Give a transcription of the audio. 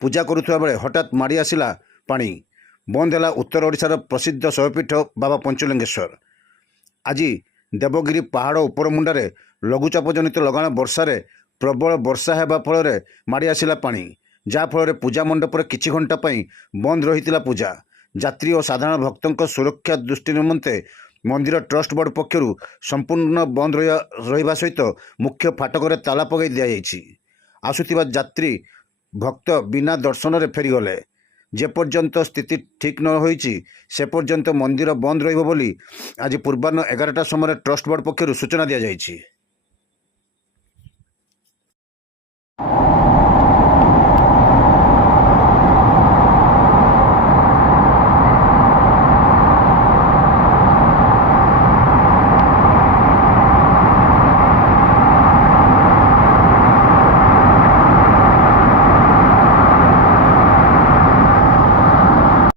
ପୂଜା କରୁଥିବା ବେଳେ ହଠାତ୍ ମାଡ଼ି ଆସିଲା ପାଣି। ବନ୍ଦ ହେଲା ଉତ୍ତର ଓଡ଼ିଶାର ପ୍ରସିଦ୍ଧ ଶୈବପୀଠ ବାବା ପଞ୍ଚଲିଙ୍ଗେଶ୍ୱର। ଆଜି ଦେବଗିରି ପାହାଡ଼ ଉପରମୁଣ୍ଡରେ ଲଘୁଚାପ ଜନିତ ଲଗାଣ ବର୍ଷାରେ ପ୍ରବଳ ବର୍ଷା ହେବା ଫଳରେ ମାଡ଼ି ଆସିଲା ପାଣି, ଯାହାଫଳରେ ପୂଜା ମଣ୍ଡପରେ କିଛି ଘଣ୍ଟା ପାଇଁ ବନ୍ଦ ରହିଥିଲା ପୂଜା। ଯାତ୍ରୀ ଓ ସାଧାରଣ ଭକ୍ତଙ୍କ ସୁରକ୍ଷା ଦୃଷ୍ଟି ନିମନ୍ତେ ମନ୍ଦିର ଟ୍ରଷ୍ଟ ବୋର୍ଡ ପକ୍ଷରୁ ସମ୍ପୂର୍ଣ୍ଣ ବନ୍ଦ ରହିବା ସହିତ ମୁଖ୍ୟ ଫାଟକରେ ତାଲା ପକାଇ ଦିଆଯାଇଛି। ଆସୁଥିବା ଯାତ୍ରୀ ଭକ୍ତ ବିନା ଦର୍ଶନରେ ଫେରିଗଲେ। ଯେପର୍ଯ୍ୟନ୍ତ ସ୍ଥିତି ଠିକ୍ ନ ହୋଇଛି ସେ ପର୍ଯ୍ୟନ୍ତ ମନ୍ଦିର ବନ୍ଦ ରହିବ ବୋଲି ଆଜି ପୂର୍ବାହ୍ନ 11ଟା ସମୟରେ ଟ୍ରଷ୍ଟ ବୋର୍ଡ ପକ୍ଷରୁ ସୂଚନା ଦିଆଯାଇଛି।